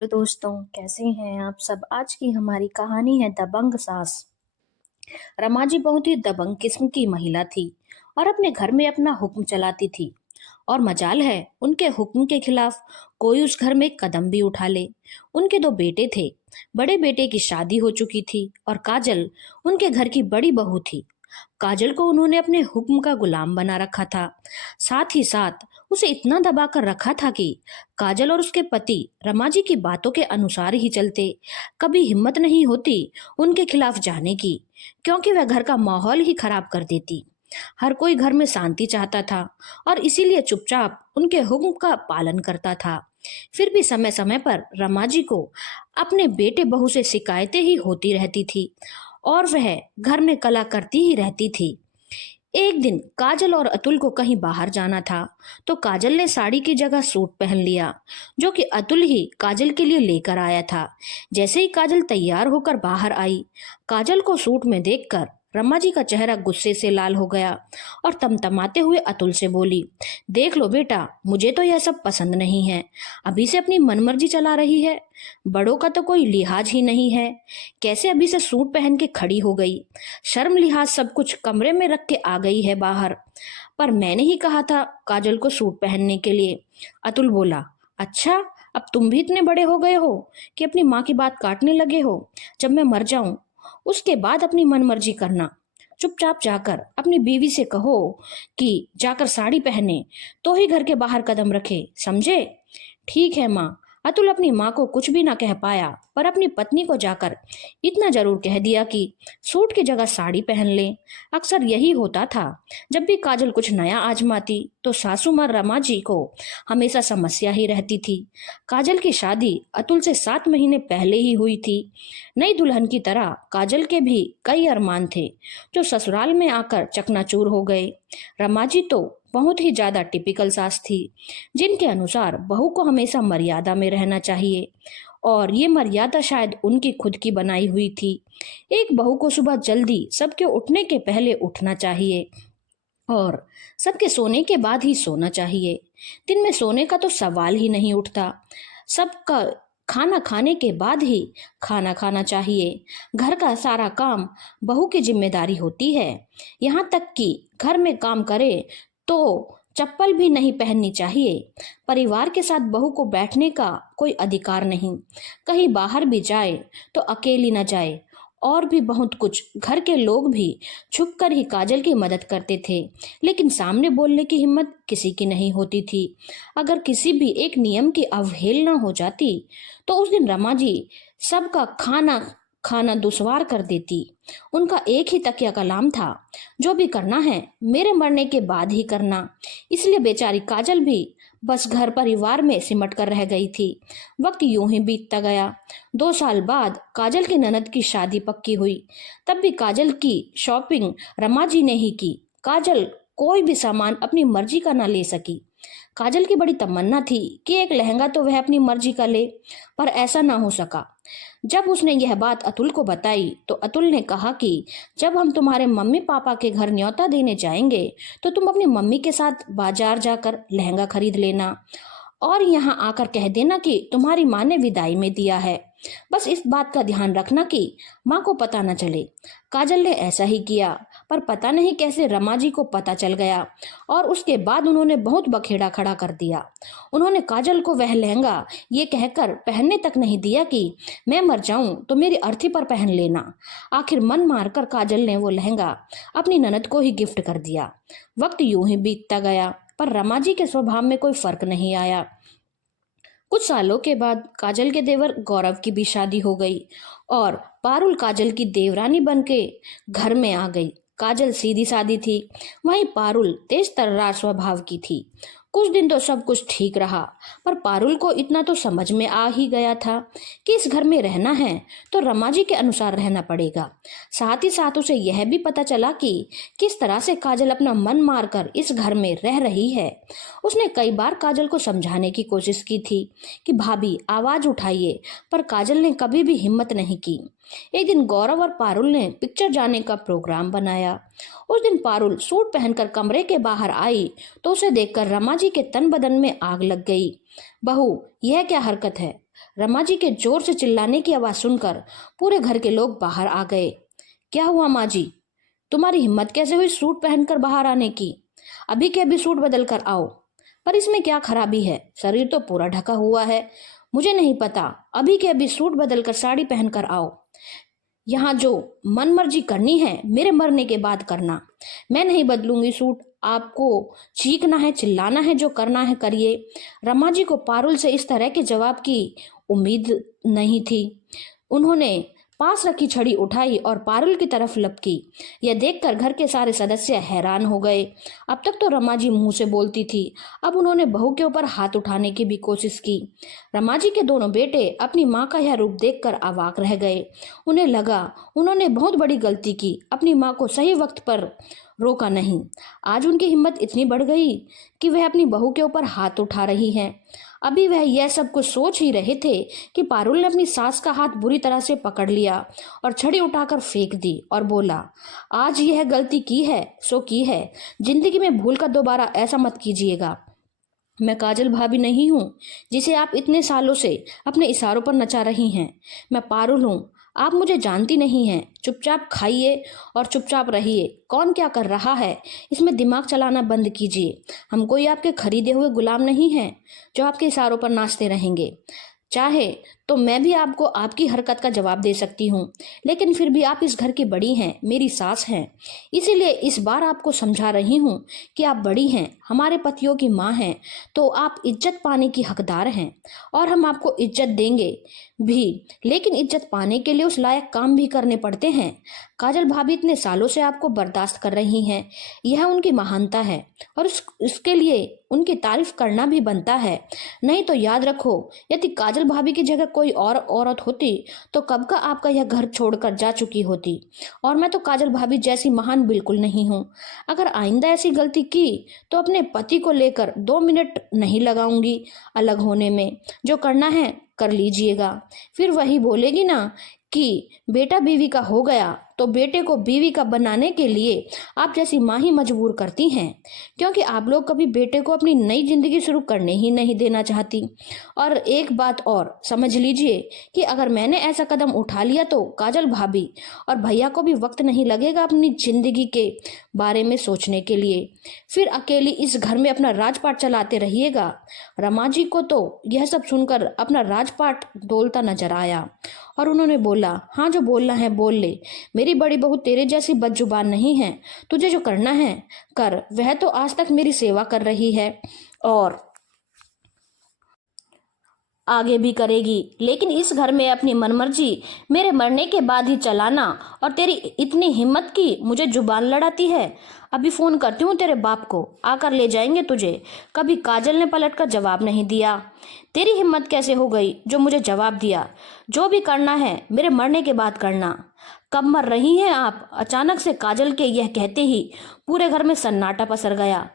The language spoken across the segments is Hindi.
तो दोस्तों, कैसे हैं आप सब। आज की हमारी कहानी है दबंग सास। रमा जी बहुत ही दबंग किस्म की महिला थी और अपने घर में अपना हुक्म चलाती थी। और मजाल है उनके हुक्म के खिलाफ कोई उस घर में कदम भी उठा ले। उनके दो बेटे थे। बड़े बेटे की शादी हो चुकी थी और काजल उनके घर की बड़ी बहू थी। काजल को उन्होंने अपने हुक्म का गुलाम बना रखा था। साथ ही साथ उसे इतना दबा कर रखा था कि काजल और उसके पति रमा जी की बातों के अनुसार ही चलते। कभी हिम्मत नहीं होती उनके खिलाफ जाने की, क्योंकि वह घर का माहौल ही खराब कर देती। हर कोई घर में शांति चाहता था और इसीलिए चुपचाप उनके हुक्म का पालन करता था। फिर भी समय समय पर रमा जी को अपने बेटे बहू से शिकायतें ही होती रहती थी और वह घर में कला करती ही रहती थी। एक दिन काजल और अतुल को कहीं बाहर जाना था, तो काजल ने साड़ी की जगह सूट पहन लिया, जो कि अतुल ही काजल के लिए लेकर आया था। जैसे ही काजल तैयार होकर बाहर आई, काजल को सूट में देखकर रमा जी का चेहरा गुस्से से लाल हो गया और तमतमाते हुए अतुल से बोली, देख लो बेटा, मुझे तो यह सब पसंद नहीं है। अभी से अपनी मनमर्जी चला रही है। बड़ों का तो कोई लिहाज ही नहीं है। कैसे अभी से सूट पहन के खड़ी हो गई। शर्म लिहाज सब कुछ कमरे में रख के आ गई है बाहर। पर मैंने ही कहा था काजल को सूट पहनने के लिए। अतुल बोला, अच्छा, अब तुम भी इतने बड़े हो गए हो कि अपनी माँ की बात काटने लगे हो। जब मैं मर जाऊं उसके बाद अपनी मनमर्जी करना। चुपचाप जाकर अपनी बीवी से कहो कि जाकर साड़ी पहने, तो ही घर के बाहर कदम रखे, समझे। ठीक है माँ। अतुल अपनी माँ को कुछ भी ना कह पाया, पर अपनी पत्नी को जाकर इतना जरूर कह दिया कि सूट की जगह साड़ी पहन ले। अक्सर यही होता था। जब भी काजल कुछ नया आजमाती तो सासू माँ रमा जी को हमेशा समस्या ही रहती थी। काजल की शादी अतुल से 7 महीने पहले ही हुई थी। नई दुल्हन की तरह काजल के भी कई अरमान थे, जो ससुराल में आकर चकनाचूर हो गए। रमा जी तो बहुत ही ज्यादा टिपिकल सास थी, जिनके अनुसार बहू को हमेशा मर्यादा में रहना चाहिए, और ये मर्यादा शायद उनकी खुद की बनाई हुई थी। एक बहू को सुबह जल्दी सबके उठने के पहले उठना चाहिए और सबके सोने के बाद ही सोना चाहिए। दिन में सोने का तो सवाल ही नहीं उठता। सबका खाना खाने के बाद ही खाना खाना चाहिए। घर का सारा काम बहू की जिम्मेदारी होती है। यहाँ तक कि घर में काम करे तो चप्पल भी नहीं पहननी चाहिए। परिवार के साथ बहू को बैठने का कोई अधिकार नहीं। कहीं बाहर भी जाए तो अकेली न जाए। और भी बहुत कुछ। घर के लोग भी छुपकर ही काजल की मदद करते थे, लेकिन सामने बोलने की हिम्मत किसी की नहीं होती थी। अगर किसी भी एक नियम की अवहेलना हो जाती तो उस दिन रमा जी सबका खाना खाना दुश्वार कर देती। उनका एक ही तकिया कलाम था, जो भी करना है मेरे मरने के बाद ही करना। इसलिए बेचारी काजल भी बस घर परिवार में सिमट कर रह गई थी। वक्त यूं ही बीतता गया। 2 साल बाद काजल की ननद की शादी पक्की हुई। तब भी काजल की शॉपिंग रमा जी ने ही की। काजल कोई भी सामान अपनी मर्जी का ना ले सकी। काजल की बड़ी तमन्ना थी कि एक लहंगा तो वह अपनी मर्जी का ले, पर ऐसा ना हो सका। जब उसने यह बात अतुल को बताई तो अतुल ने कहा कि जब हम तुम्हारे मम्मी पापा के घर न्योता देने जाएंगे तो तुम अपनी मम्मी के साथ बाजार जाकर लहंगा खरीद लेना और यहाँ आकर कह देना कि तुम्हारी माँ ने विदाई में दिया है। बस इस बात का ध्यान रखना कि माँ को पता न चले। काजल ने ऐसा ही किया, पर पता नहीं कैसे रमा जी को पता चल गया और उसके बाद उन्होंने बहुत बखेड़ा खड़ा कर दिया। उन्होंने काजल को वह लहंगा ये कहकर पहनने तक नहीं दिया कि मैं मर जाऊं तो मेरी अर्थी पर पहन लेना। आखिर मन मारकर काजल ने वो लहंगा अपनी ननद को ही गिफ्ट कर दिया। वक्त यूं ही बीतता गया, पर रमा जी के स्वभाव में कोई फर्क नहीं आया। कुछ सालों के बाद काजल के देवर गौरव की भी शादी हो गई और पारुल काजल की देवरानी बन के घर में आ गई। काजल सीधी सादी थी, वहीं पारुल तेज तर्रार स्वभाव की थी। कुछ दिन तो सब कुछ ठीक रहा, पर पारुल को इतना तो समझ में आ ही गया था कि इस घर में रहना है तो रमा जी के अनुसार रहना पड़ेगा। साथ ही साथ उसे यह भी पता चला कि किस तरह से काजल अपना मन मारकर इस घर में रह रही है। उसने कई बार काजल को समझाने की कोशिश की थी कि भाभी आवाज उठाइए, पर काजल ने कभी भी हिम्मत नहीं की। एक दिन गौरव और पारुल ने पिक्चर जाने का प्रोग्राम बनाया। उस दिन पारुल सूट पहनकर कमरे के बाहर आई तो उसे देखकर रमा जी के तन बदन में आग लग गई। बहू, यह क्या हरकत है। रमा जी के जोर से चिल्लाने की आवाज सुनकर पूरे घर के लोग बाहर आ गए। क्या हुआ माँ जी? तुम्हारी हिम्मत कैसे हुई सूट पहनकर बाहर आने की? अभी के अभी सूट बदल कर आओ। पर इसमें क्या खराबी है? शरीर तो पूरा ढका हुआ है। मुझे नहीं पता, अभी के अभी सूट बदल कर साड़ी पहनकर आओ। यहाँ जो मन मर्जी करनी है मेरे मरने के बाद करना। मैं नहीं बदलूंगी सूट। आपको चीखना है, चिल्लाना है, जो करना है करिए। रमा जी को पारुल से इस तरह के जवाब की उम्मीद नहीं थी। उन्होंने पास रखी छड़ी उठाई और पारुल की तरफ लपकी। यह देखकर घर के सारे सदस्य हैरान हो गए। अब तक तो रमा जी मुंह से बोलती थी, अब उन्होंने बहू के ऊपर हाथ उठाने की भी कोशिश की। रमा जी के दोनों बेटे अपनी माँ का यह रूप देखकर अवाक रह गए। उन्हें लगा उन्होंने बहुत बड़ी गलती की, अपनी माँ को सही वक्त पर रोका नहीं। आज उनकी हिम्मत इतनी बढ़ गई कि वह अपनी बहू के ऊपर हाथ उठा रही हैं। अभी वह यह सब कुछ सोच ही रहे थे कि पारुल ने अपनी सास का हाथ बुरी तरह से पकड़ लिया और छड़ी उठाकर फेंक दी और बोला, आज यह गलती की है सो की है, जिंदगी में भूल कर दोबारा ऐसा मत कीजिएगा। मैं काजल भाभी नहीं हूँ जिसे आप इतने सालों से अपने इशारों पर नचा रही हैं। मैं पारुल हूँ। आप मुझे जानती नहीं हैं। चुपचाप खाइए और चुपचाप रहिए। कौन क्या कर रहा है इसमें दिमाग चलाना बंद कीजिए। हम कोई आपके खरीदे हुए गुलाम नहीं हैं जो आपके इशारों पर नाचते रहेंगे। चाहे तो मैं भी आपको आपकी हरकत का जवाब दे सकती हूँ, लेकिन फिर भी आप इस घर की बड़ी हैं, मेरी सास हैं। इसीलिए इस बार आपको समझा रही हूँ कि आप बड़ी हैं, हमारे पतियों की माँ हैं, तो आप इज्जत पाने की हकदार हैं और हम आपको इज्जत देंगे भी, लेकिन इज्जत पाने के लिए उस लायक काम भी करने पड़ते हैं। काजल भाभी इतने सालों से आपको बर्दाश्त कर रही हैं, यह उनकी महानता है और उसके लिए उनकी तारीफ करना भी बनता है। नहीं तो याद रखो, यदि काजल भाभी की जगह कोई और औरत होती तो कब का आपका यह घर छोड़कर जा चुकी होती। और मैं तो काजल भाभी जैसी महान बिल्कुल नहीं हूँ। अगर आइंदा ऐसी गलती की तो अपने पति को लेकर 2 मिनट नहीं लगाऊंगी अलग होने में। जो करना है कर लीजिएगा। फिर वही बोलेगी ना कि बेटा बीवी का हो गया, तो बेटे को बीवी का बनाने के लिए आप जैसी माँ ही मजबूर करती हैं, क्योंकि आप लोग कभी बेटे को अपनी नई जिंदगी शुरू करने ही नहीं देना चाहती। और एक बात और समझ लीजिए कि अगर मैंने ऐसा कदम उठा लिया तो काजल भाभी और भैया को भी वक्त नहीं लगेगा अपनी जिंदगी के बारे में सोचने के लिए। फिर अकेली इस घर में अपना राजपाट चलाते रहिएगा। रमा जी को तो यह सब सुनकर अपना राजपाट डोलता नजर आया और उन्होंने बोला, हाँ जो बोलना है बोल ले। मेरी बड़ी बहू तेरे जैसी बदजुबान नहीं है। तुझे जो करना है कर। वह तो आज तक मेरी सेवा कर रही है और आगे भी करेगी, लेकिन इस घर में अपनी मनमर्जी मेरे मरने के बाद ही चलाना। और तेरी इतनी हिम्मत की मुझे जुबान लड़ाती है। अभी फोन करती हूँ तेरे बाप को, आकर ले जाएंगे तुझे। कभी काजल ने पलटकर जवाब नहीं दिया। तेरी हिम्मत कैसे हो गई जो मुझे जवाब दिया? जो भी करना है मेरे मरने के बाद करना। कब मर रही हैं आप? अचानक से काजल के यह कहते ही पूरे घर में सन्नाटा पसर गया।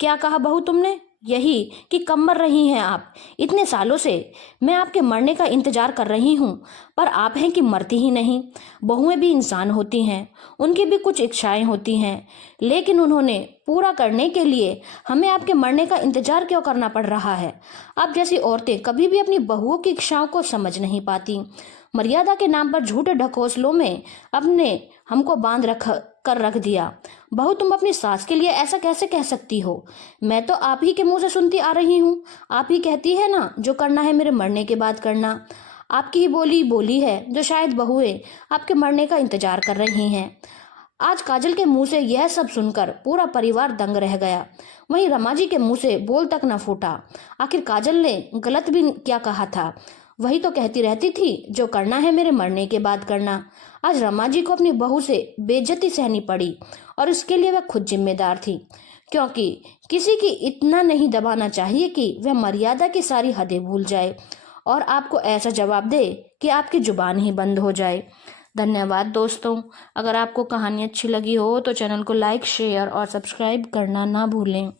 क्या कहा बहू तुमने? यही कि कब मर रही हैं आप? इतने सालों से मैं आपके मरने का इंतजार कर रही हूँ, पर आप हैं कि मरती ही नहीं। बहुएं भी इंसान होती हैं, उनकी भी कुछ इच्छाएं होती हैं, लेकिन उन्होंने पूरा करने के लिए हमें आपके मरने का इंतजार क्यों करना पड़ रहा है? आप जैसी औरतें कभी भी अपनी बहुओं की इच्छाओं को समझ नहीं पाती। मर्यादा के नाम पर झूठे ढकोसलों में अपने हमको बांध रख दिया। बहू तुम अपनी सास के लिए ऐसा कैसे कह सकती हो? मैं तो आप ही के मुंह से सुनती आ रही हूँ। आप ही कहती है ना जो करना है मेरे मरने के बाद करना। आपकी ही बोली है जो शायद बहुएं आपके मरने का इंतजार कर रही हैं। आज काजल के मुंह से यह सब सुनकर पूरा परिवार दंग रह गया। वहीं रमा जी के मुंह से बोल तक न फूटा। आखिर काजल ने गलत भी क्या कहा था? वही तो कहती रहती थी जो करना है मेरे मरने के बाद करना। आज रमा जी को अपनी बहू से बेइज्जती सहनी पड़ी और इसके लिए वह खुद जिम्मेदार थी, क्योंकि किसी की इतना नहीं दबाना चाहिए कि वह मर्यादा की सारी हदें भूल जाए और आपको ऐसा जवाब दे कि आपकी जुबान ही बंद हो जाए। धन्यवाद दोस्तों। अगर आपको कहानी अच्छी लगी हो तो चैनल को लाइक, शेयर और सब्सक्राइब करना ना भूलें।